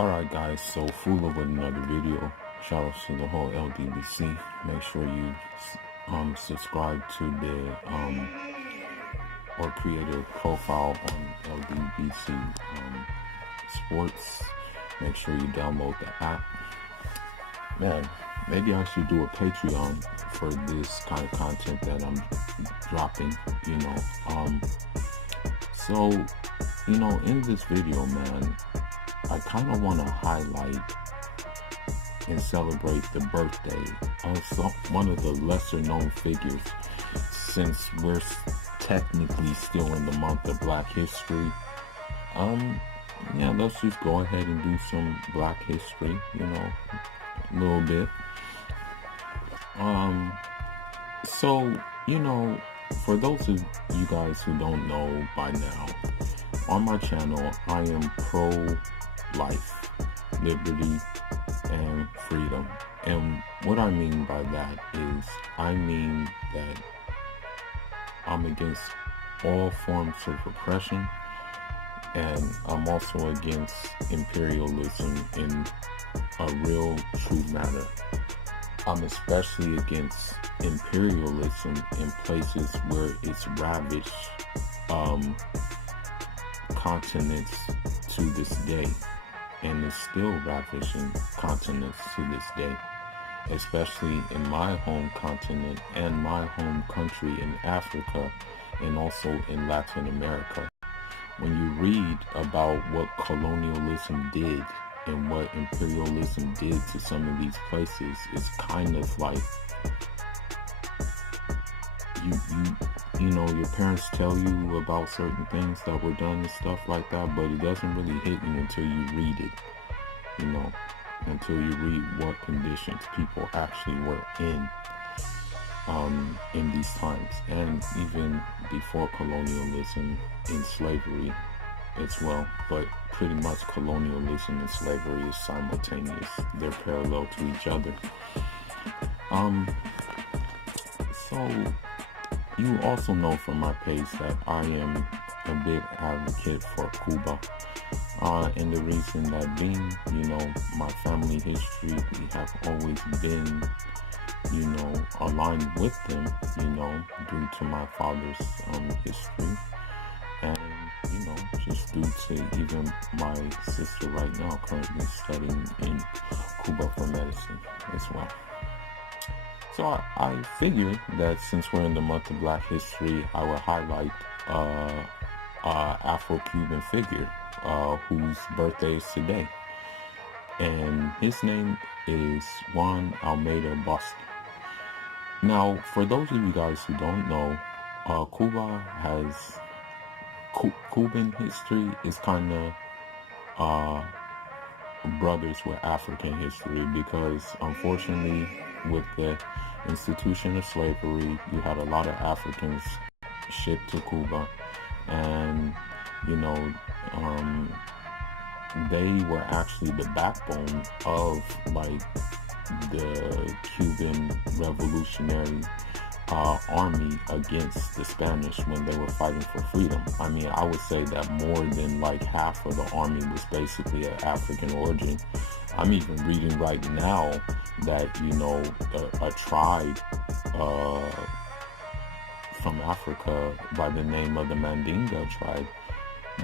Alright guys, so Fula with another video. Shout out to the whole LDBC. Make sure you subscribe to the or create a profile on LDBC Sports. Make sure you download the app. Man, maybe I should do a Patreon for this kind of content that I'm dropping, So, in this video, man, I kind of want to highlight and celebrate the birthday of one of the lesser known figures, since we're technically still in the month of Black History. Let's just go ahead and do some Black History, a little bit. For those of you guys who don't know by now, on my channel, I am pro-life, liberty, and freedom. And what I mean by that is, I mean that I'm against all forms of oppression, and I'm also against imperialism in a real, true manner. I'm especially against imperialism in places where it's ravaged continents to this day, and is still ravaging continents to this day, especially in my home continent and my home country in Africa, and also in Latin America. When you read about what colonialism did and what imperialism did to some of these places, it's kind of like your parents tell you about certain things that were done and stuff like that, but it doesn't really hit you until you read it, until you read what conditions people actually were in these times, and even before colonialism, in slavery as well. But pretty much colonialism and slavery is simultaneous. They're parallel to each other. So you also know from my page that I am a big advocate for Cuba. And the reason that being, my family history, we have always been, aligned with them, due to my father's history. And, just due to even my sister right now currently studying in Cuba for medicine as well. So I figured that since we're in the month of Black History, I would highlight Afro-Cuban figure whose birthday is today. And his name is Juan Almeida Bosque. Now, for those of you guys who don't know, Cuban history is kind of brothers with African history, because unfortunately with the institution of slavery, you had a lot of Africans shipped to Cuba, and they were actually the backbone of the Cuban Revolutionary Army against the Spanish when they were fighting for freedom. I mean, I would say that more than half of the army was basically of African origin. I'm even reading right now that a tribe from Africa by the name of the Mandinga tribe,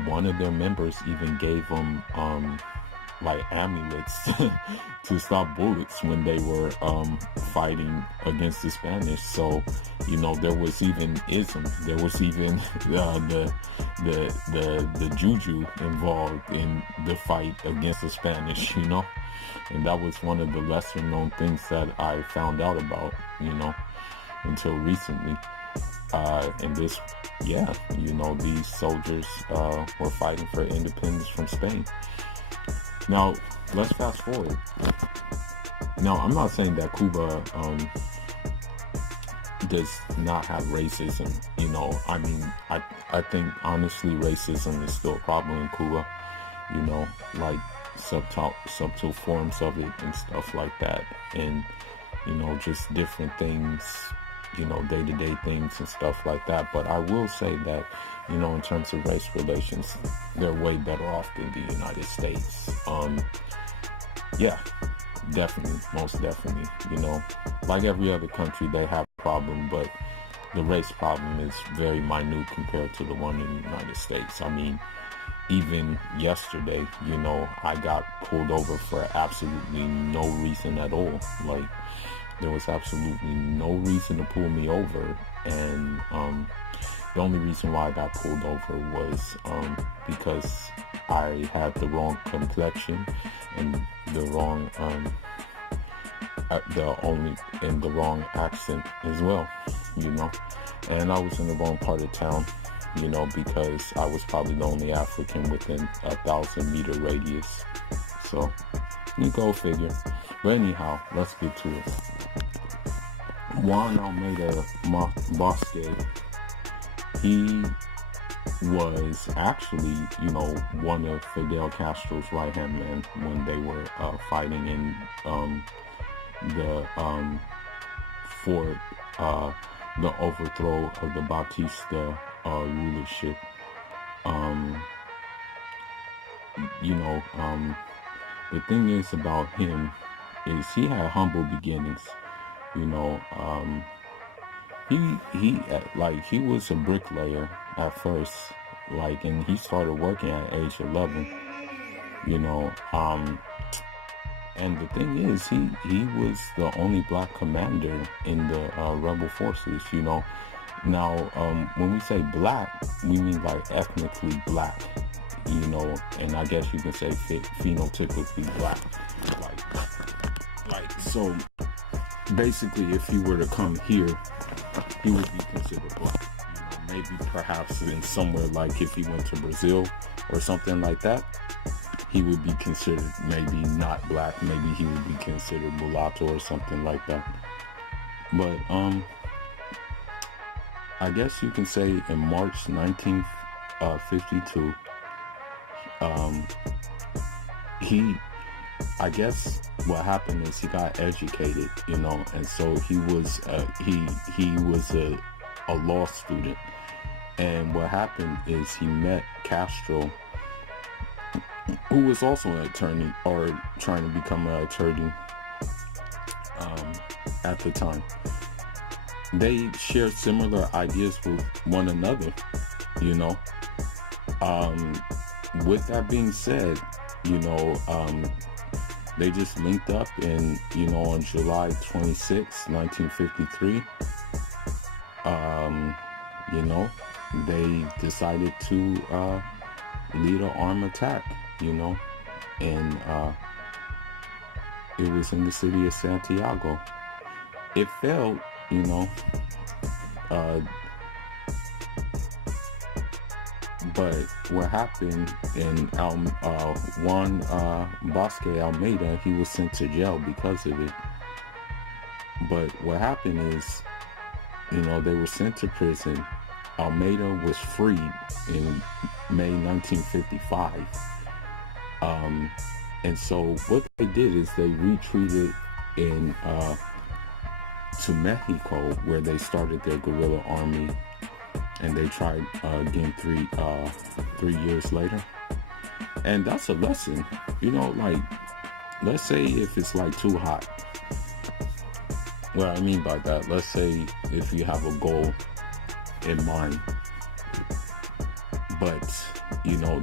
one of their members even gave them amulets to stop bullets when they were fighting against the Spanish. So there was even there was even the juju involved in the fight against the Spanish, and that was one of the lesser known things that I found out about, until recently. And this, these soldiers were fighting for independence from Spain. Now, let's fast forward. Now, I'm not saying that Cuba does not have racism. I mean, I think, honestly, racism is still a problem in Cuba, subtle forms of it and stuff like that. And, just different things day-to-day things and stuff like that. But I will say that, in terms of race relations, they're way better off than the United States. Yeah, definitely, most definitely. Like every other country, they have a problem, but the race problem is very minute compared to the one in the United States. I mean, even yesterday, I got pulled over for absolutely no reason at all. Like, there was absolutely no reason to pull me over. And the only reason why I got pulled over was because I had the wrong complexion and the wrong the wrong accent as well, and I was in the wrong part of town, because I was probably the only African within 1,000-meter radius. So you go figure. But anyhow, let's get to it. Juan Almeida Bosque, he was actually, one of Fidel Castro's right-hand men when they were fighting in for the overthrow of the Batista rulership. The thing is about him is he had humble beginnings. He was a bricklayer at first, and he started working at age 11. And the thing is, he was the only black commander in the rebel forces. Now, when we say black, we mean like ethnically black. And I guess you can say phenotypically black. So basically, if he were to come here, he would be considered black. Maybe perhaps in somewhere like if he went to Brazil or something like that, he would be considered maybe not black. Maybe he would be considered mulatto or something like that. But I guess you can say in March 1952, I guess what happened is he got educated, and so he was a law student. And what happened is he met Castro, who was also an attorney, or trying to become an attorney at the time. They shared similar ideas with one another, With that being said, they just linked up, and on July 26, 1953, they decided to lead an armed attack, and it was in the city of Santiago. It failed, but what happened in Juan Bosque Almeida, he was sent to jail because of it. But what happened is, they were sent to prison. Almeida was freed in May 1955. And so what they did is they retreated to Mexico, where they started their guerrilla army, and they tried again 3 years later. And that's a lesson, let's say if it's too hot. What I mean by that, let's say if you have a goal in mind, but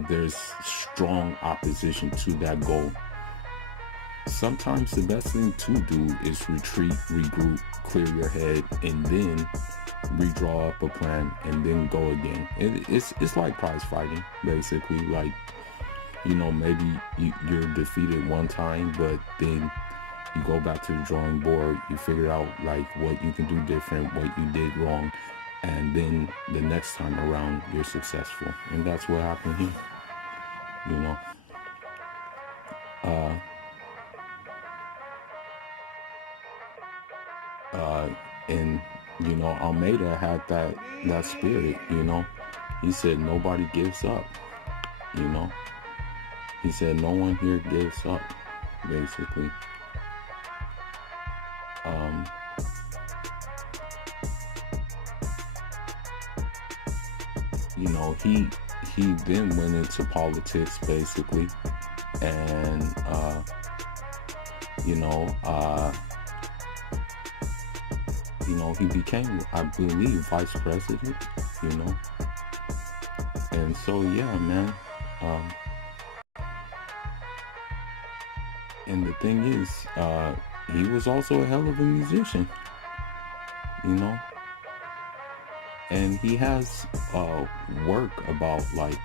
there's strong opposition to that goal, sometimes the best thing to do is retreat, regroup, clear your head, and then redraw up a plan, and then go again. It's like prize fighting, basically. Maybe you're defeated one time, but then you go back to the drawing board, you figure out what you can do different, what you did wrong, and then the next time around you're successful. And that's what happened here. And Almeida had that spirit. He said nobody gives up. He said no one here gives up, basically. you know, he then went into politics basically, and you know, he became, I believe, vice president, you know. And so, yeah, man. And the thing is, he was also a hell of a musician, you know. And he has work about like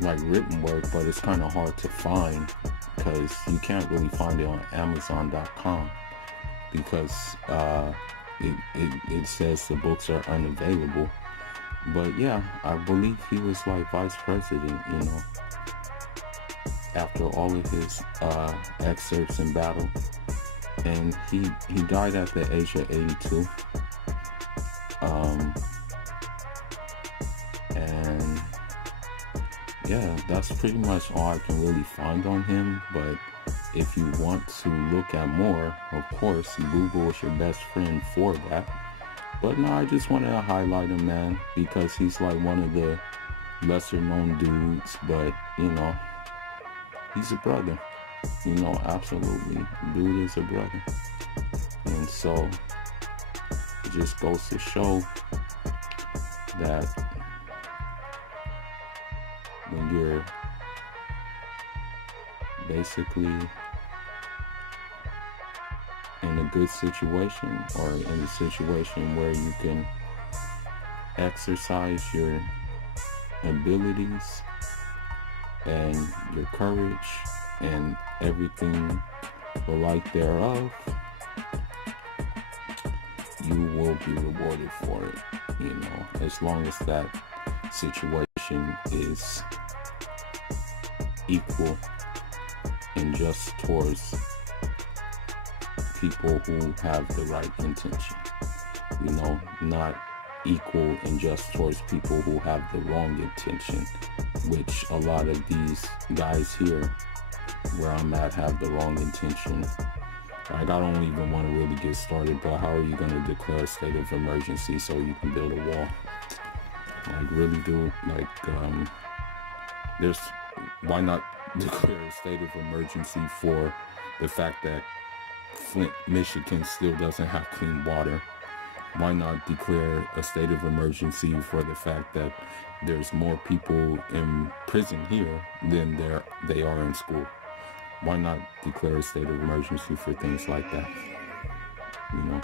written work, but it's kind of hard to find because you can't really find it on Amazon.com because it says the books are unavailable. But yeah, I believe he was like vice president, you know, after all of his excerpts in battle. And he died at the age of 82. And yeah, that's pretty much all I can really find on him. But if you want to look at more, of course, Google is your best friend for that. But no, I just wanted to highlight him, man, because he's like one of the lesser known dudes. But, you know, he's a brother. You know, absolutely. Dude is a brother. And so it just goes to show that when you're basically in a good situation, or in a situation where you can exercise your abilities and your courage and everything the like thereof, you will be rewarded for it, you know, as long as that situation is equal and just towards people who have the right intention, you know, not equal and just towards people who have the wrong intention, which a lot of these guys here where I'm at have the wrong intention. Like, I don't even want to really get started, but how are you going to declare a state of emergency so you can build a wall? Like, really, dude? Like, why not declare a state of emergency for the fact that Flint, Michigan still doesn't have clean water? Why not declare a state of emergency for the fact that there's more people in prison here than they are in school? Why not declare a state of emergency for things like that? You know?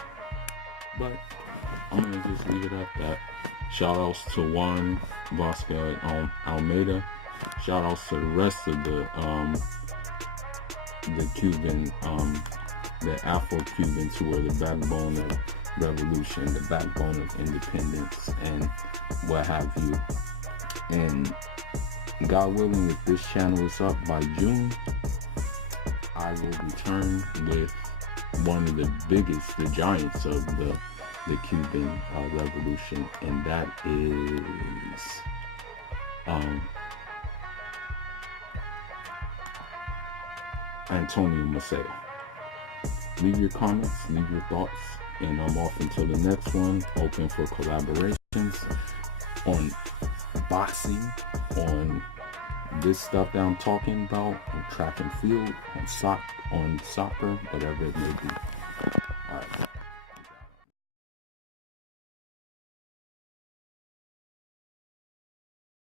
But I'm going to just leave it at that. Shout outs to Juan, Bosque, Almeida. Shout outs to the rest of the Cuban, the Afro-Cubans who are the backbone of revolution, the backbone of independence, and what have you. And God willing, if this channel is up by June, I will return with one of the biggest, the giants of the Cuban revolution, and that is Antonio Maceo. Leave your comments, leave your thoughts, and I'm off until the next one. Open for collaborations on boxing, on this stuff that I'm talking about, on track and field, on soccer, whatever it may be.